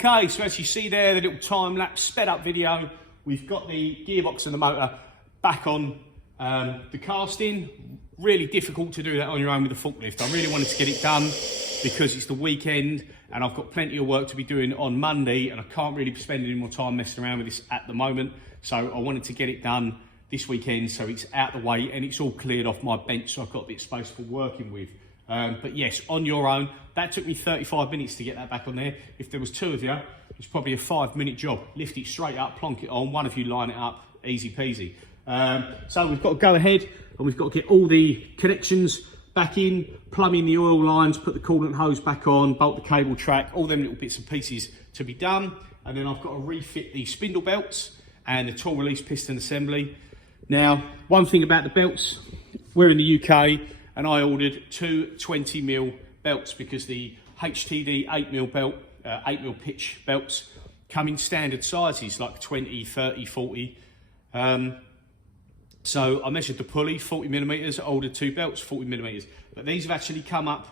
Okay, so as you see there, the little time-lapse sped up video, we've got the gearbox and the motor back on the casting. Really difficult to do that on your own with a forklift. I really wanted to get it done because it's the weekend and I've got plenty of work to be doing on Monday and I can't really spend any more time messing around with this at the moment. So I wanted to get it done this weekend so it's out the way and it's all cleared off my bench so I've got a bit of space for working with. But yes, on your own, that took me 35 minutes to get that back on there. If there was two of you, it's probably a 5-minute job. Lift it straight up, plonk it on, one of you line it up, easy peasy. So we've got to go ahead and we've got to get all the connections back in, plumb in the oil lines, put the coolant hose back on, bolt the cable track, all them little bits and pieces to be done. And then I've got to refit the spindle belts and the tool release piston assembly. Now, one thing about the belts, we're in the UK and I ordered two 20mm belts because the HTD 8mm belt, 8mm pitch belts come in standard sizes like 20, 30, 40. So I measured the pulley, 40mm, I ordered two belts, 40mm. But these have actually come up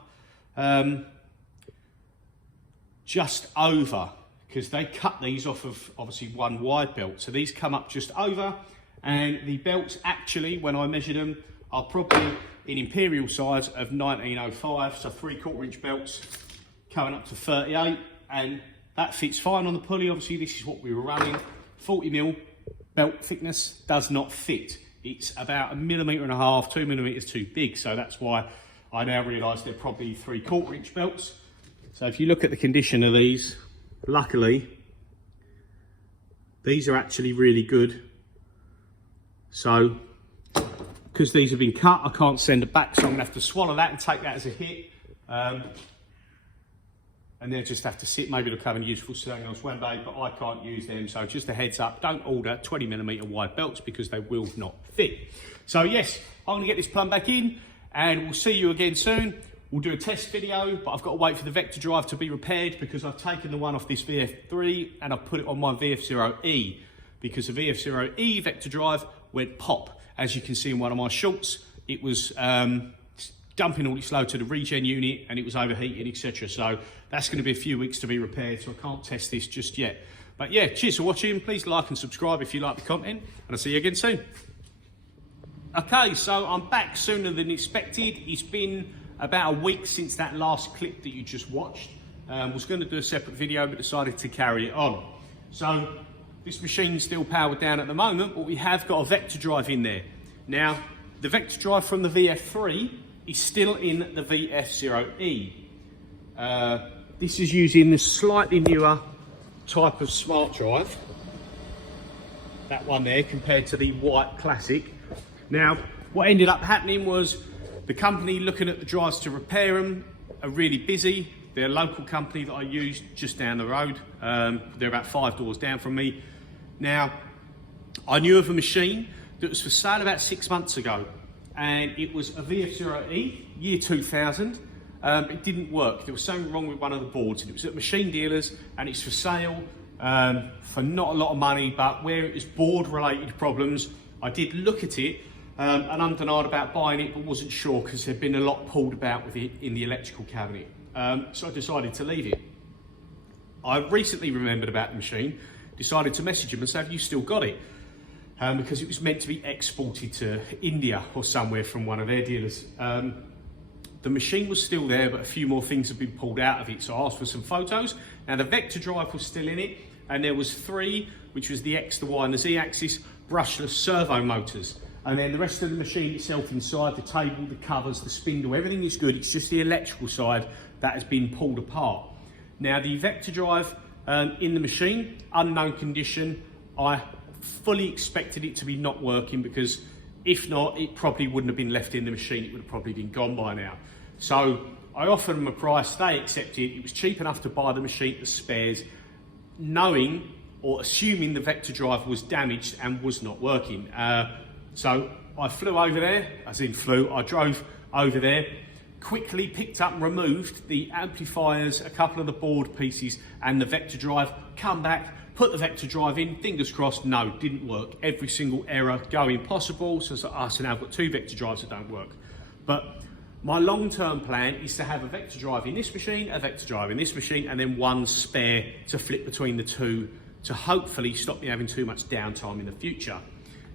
just over, because they cut these off of obviously one wide belt. So these come up just over, and the belts actually, when I measured them, are probably in imperial size of 1905, so 3/4 inch belts coming up to 38, and that fits fine on the pulley. Obviously this is what we were running. 40mm belt thickness does not fit. It's about 1.5 mm, 2 millimeters too big, so that's why I now realise they're probably 3/4 inch belts. So if you look at the condition of these, luckily these are actually really good. So because these have been cut, I can't send it back, so I'm gonna have to swallow that and take that as a hit. And they'll just have to sit. Maybe they'll come in useful something else one day, but I can't use them. So just a heads up, don't order 20mm wide belts because they will not fit. So yes, I'm gonna get this plumbed back in and we'll see you again soon. We'll do a test video, but I've got to wait for the vector drive to be repaired because I've taken the one off this VF3 and I've put it on my VF0E because the VF0E vector drive went pop. As you can see in one of my shorts, it was dumping all its load to the regen unit and it was overheating, etc. So that's going to be a few weeks to be repaired, so I can't test this just yet. But yeah, cheers for watching. Please like and subscribe if you like the content, and I'll see you again soon. Okay, so I'm back sooner than expected. It's been about a week since that last clip that you just watched. Was going to do a separate video, but decided to carry it on. So this machine's still powered down at the moment, but we have got a vector drive in there. Now, the vector drive from the VF3 is still in the VF0E. This is using the slightly newer type of smart drive, that one there, compared to the white classic. Now, what ended up happening was the company looking at the drives to repair them are really busy. They're a local company that I use just down the road. They're about 5 doors down from me. Now, I knew of a machine that was for sale about 6 months ago, and it was a VF0E, year 2000. It didn't work. There was something wrong with one of the boards, and it was at machine dealers, and it's for sale for not a lot of money, but where it was board-related problems, I did look at it and undenied about buying it, but wasn't sure because there'd been a lot pulled about with it in the electrical cabinet. So I decided to leave it. I recently remembered about the machine, decided to message him and say, have you still got it? Because it was meant to be exported to India or somewhere from one of their dealers. The machine was still there, but a few more things have been pulled out of it. So I asked for some photos. Now the vector drive was still in it, and there was 3, which was the X, the Y and the Z axis, brushless servo motors. And then the rest of the machine itself inside, the table, the covers, the spindle, everything is good. It's just the electrical side that has been pulled apart. Now the vector drive in the machine, unknown condition. I fully expected it to be not working because if not, it probably wouldn't have been left in the machine. It would have probably been gone by now. So I offered them a price, they accepted. It was cheap enough to buy the machine as spares, knowing or assuming the vector drive was damaged and was not working. So I flew over there, I drove over there, quickly picked up and removed the amplifiers, a couple of the board pieces and the vector drive, come back, put the vector drive in, fingers crossed, no, didn't work. Every single error going possible, so now I've got 2 vector drives that don't work. But My long-term plan is to have a vector drive in this machine, a vector drive in this machine, and then one spare to flip between the two to hopefully stop me having too much downtime in the future.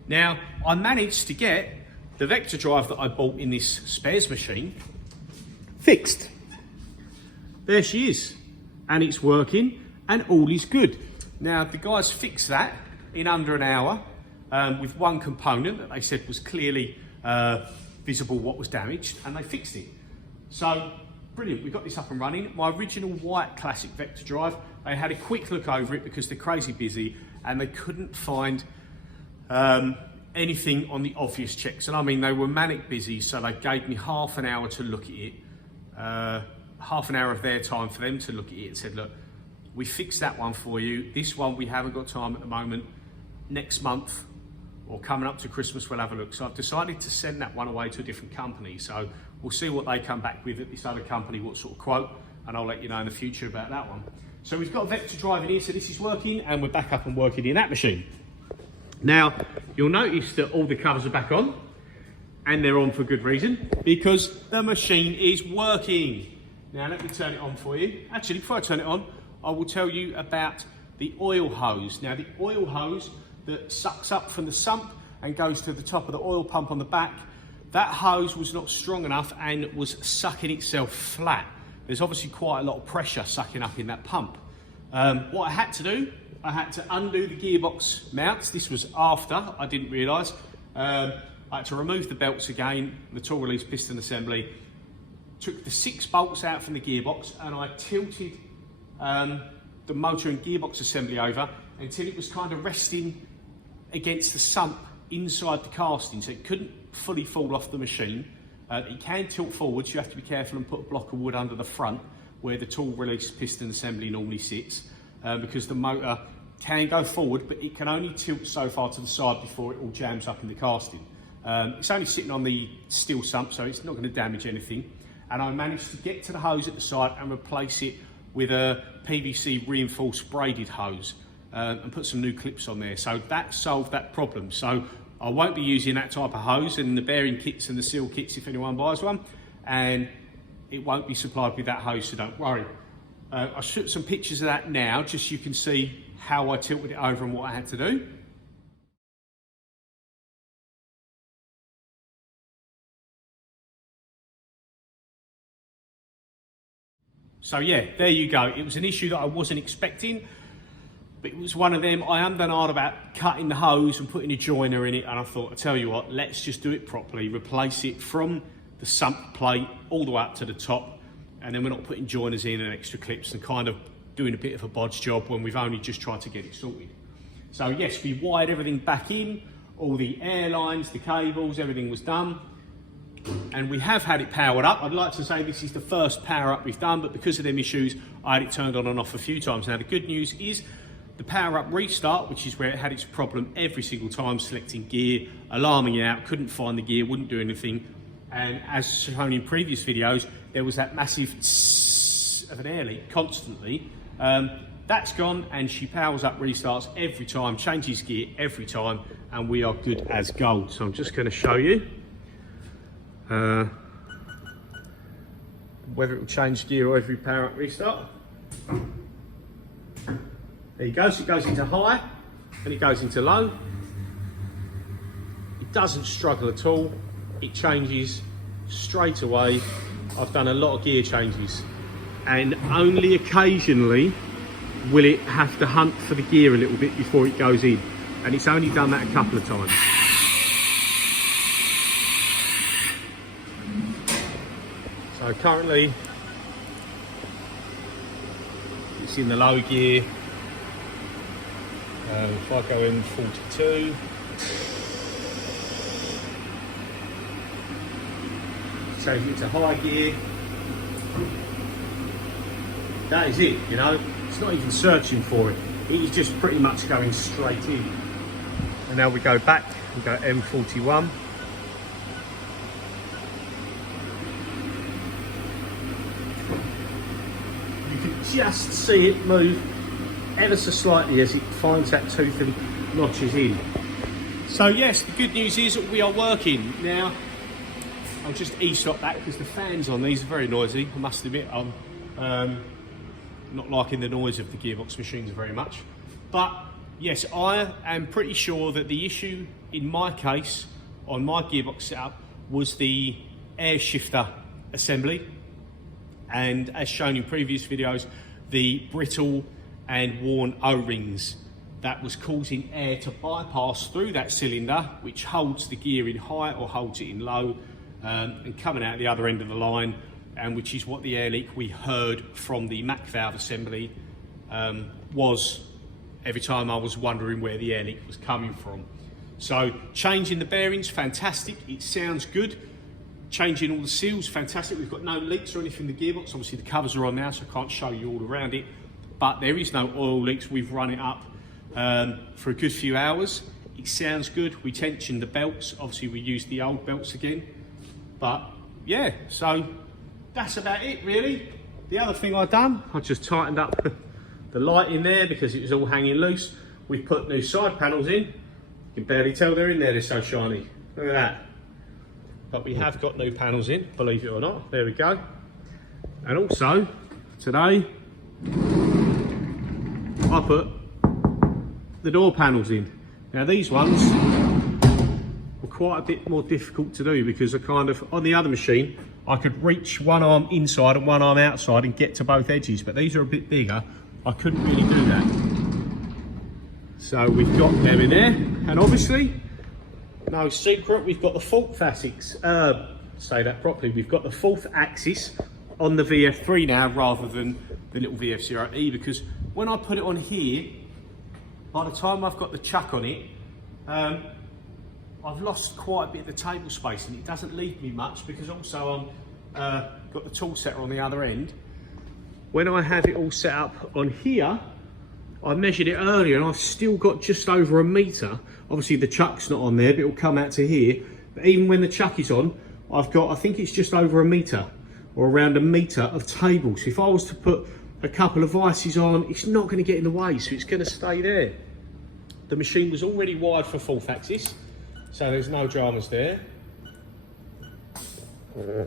Now, I managed to get the vector drive that I bought in this spares machine fixed. There she is, and it's working, and all is good. Now, the guys fixed that in under an hour with one component that they said was clearly visible what was damaged, and they fixed it. So, brilliant, we got this up and running. My original white classic vector drive, they had a quick look over it because they're crazy busy, and they couldn't find anything on the obvious checks. And I mean, they were manic busy, so they gave me half an hour to look at it, half an hour of their time for them to look at it, and said, look, we fixed that one for you. This one we haven't got time at the moment. Next month or coming up to Christmas, we'll have a look. So I've decided to send that one away to a different company. So we'll see what they come back with at this other company, what sort of quote, and I'll let you know in the future about that one. So we've got a vector drive in here, so this is working, and we're back up and working in that machine. Now, you'll notice that all the covers are back on, and they're on for good reason, because the machine is working. Now, let me turn it on for you. Actually, before I turn it on, I will tell you about the oil hose. Now, the oil hose that sucks up from the sump and goes to the top of the oil pump on the back, that hose was not strong enough and was sucking itself flat. There's obviously quite a lot of pressure sucking up in that pump. What I had to do, I had to undo the gearbox mounts. This was after, I didn't realise. I had to remove the belts again, the tool release piston assembly, took the 6 bolts out from the gearbox, and I tilted the motor and gearbox assembly over until it was kind of resting against the sump inside the casting, so it couldn't fully fall off the machine. It can tilt forwards, you have to be careful and put a block of wood under the front where the tool release piston assembly normally sits, because the motor can go forward, but it can only tilt so far to the side before it all jams up in the casting. It's only sitting on the steel sump, so it's not going to damage anything. And I managed to get to the hose at the side and replace it with a PVC reinforced braided hose and put some new clips on there. So that solved that problem. So I won't be using that type of hose in the bearing kits and the seal kits if anyone buys one, and it won't be supplied with that hose, so don't worry. I'll shoot some pictures of that now, just so you can see how I tilted it over and what I had to do. So yeah, there you go. It was an issue that I wasn't expecting, but it was one of them. I am done hard about cutting the hose and putting a joiner in it, and I thought, I tell you what, let's just do it properly, replace it from the sump plate all the way up to the top, and then we're not putting joiners in and extra clips and kind of doing a bit of a bodge job when we've only just tried to get it sorted. So yes, we wired everything back in, all the air lines, the cables, everything was done. And we have had it powered up. I'd like to say this is the first power up we've done, but because of them issues, I had it turned on and off a few times. Now the good news is the power up restart, which is where it had its problem every single time, selecting gear, alarming it out, couldn't find the gear, wouldn't do anything. And as shown in previous videos, there was that massive tss of an air leak constantly. That's gone, and she powers up, restarts every time, changes gear every time, and we are good as gold. So I'm just going to show you whether it will change gear or every power up restart. There you go, so it goes into high and it goes into low. It doesn't struggle at all, it changes straight away. I've done a lot of gear changes, and only occasionally will it have to hunt for the gear a little bit before it goes in, and it's only done that a couple of times. So currently it's in the low gear. If I go in 42, change it to high gear. That is it, you know, it's not even searching for it. It is just pretty much going straight in. And now we go back, we go M41. You can just see it move ever so slightly as it finds that tooth and notches in. So yes, the good news is that we are working. Now, I'll just e-stop that because the fans on these are very noisy. I must admit, I'm not liking the noise of the gearbox machines very much. But yes, I am pretty sure that the issue in my case on my gearbox setup was the air shifter assembly, and as shown in previous videos, the brittle and worn O-rings that was causing air to bypass through that cylinder, which holds the gear in high or holds it in low, and coming out the other end of the line, and which is what the air leak we heard from the Mac valve assembly was every time I was wondering where the air leak was coming from. So changing the bearings, fantastic, it sounds good. Changing all the seals, fantastic. We've got no leaks or anything in the gearbox. Obviously the covers are on now, so I can't show you all around it, but there is no oil leaks. We've run it up for a good few hours. It sounds good. We tensioned the belts. Obviously we used the old belts again, but yeah, so that's about it really. The other thing I've done, I just tightened up the light in there because it was all hanging loose. We've put new side panels in. You can barely tell they're in there, they're so shiny. Look at that. But we have got new panels in, believe it or not. There we go. And also, today, I put the door panels in. Now these ones were quite a bit more difficult to do because I kind of, on the other machine, I could reach one arm inside and one arm outside and get to both edges, but these are a bit bigger. I couldn't really do that. So we've got them in there, and obviously, no secret, we've got the fourth axis, say that properly, we've got the fourth axis on the VF3 now rather than the little VF0E, because when I put it on here, by the time I've got the chuck on it, I've lost quite a bit of the table space and it doesn't leave me much, because also I'm got the tool setter on the other end. When I have it all set up on here, I measured it earlier and I've still got just over a metre. Obviously the chuck's not on there, but it'll come out to here. But even when the chuck is on, I've got, I think it's just over a metre or around a metre of table. So if I was to put a couple of vices on, it's not going to get in the way, so it's going to stay there. The machine was already wired for fourth axis, so there's no dramas there.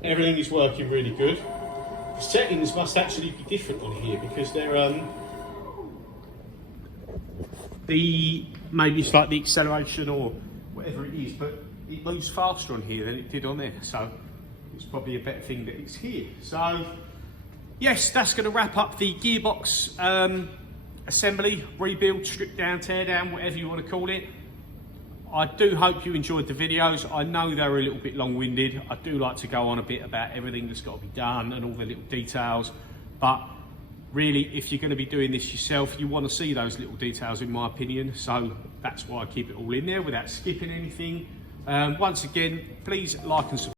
Everything is working really good. The settings must actually be different on here because they're maybe it's like the acceleration or whatever it is, but it moves faster on here than it did on there, so it's probably a better thing that it's here. So yes, that's going to wrap up the gearbox assembly, rebuild, strip down, tear down, whatever you want to call it. I do hope you enjoyed the videos. I know they're a little bit long-winded. I do like to go on a bit about everything that's got to be done and all the little details, but really, if you're going to be doing this yourself, you want to see those little details, in my opinion, so that's why I keep it all in there without skipping anything. Once again, please like and subscribe.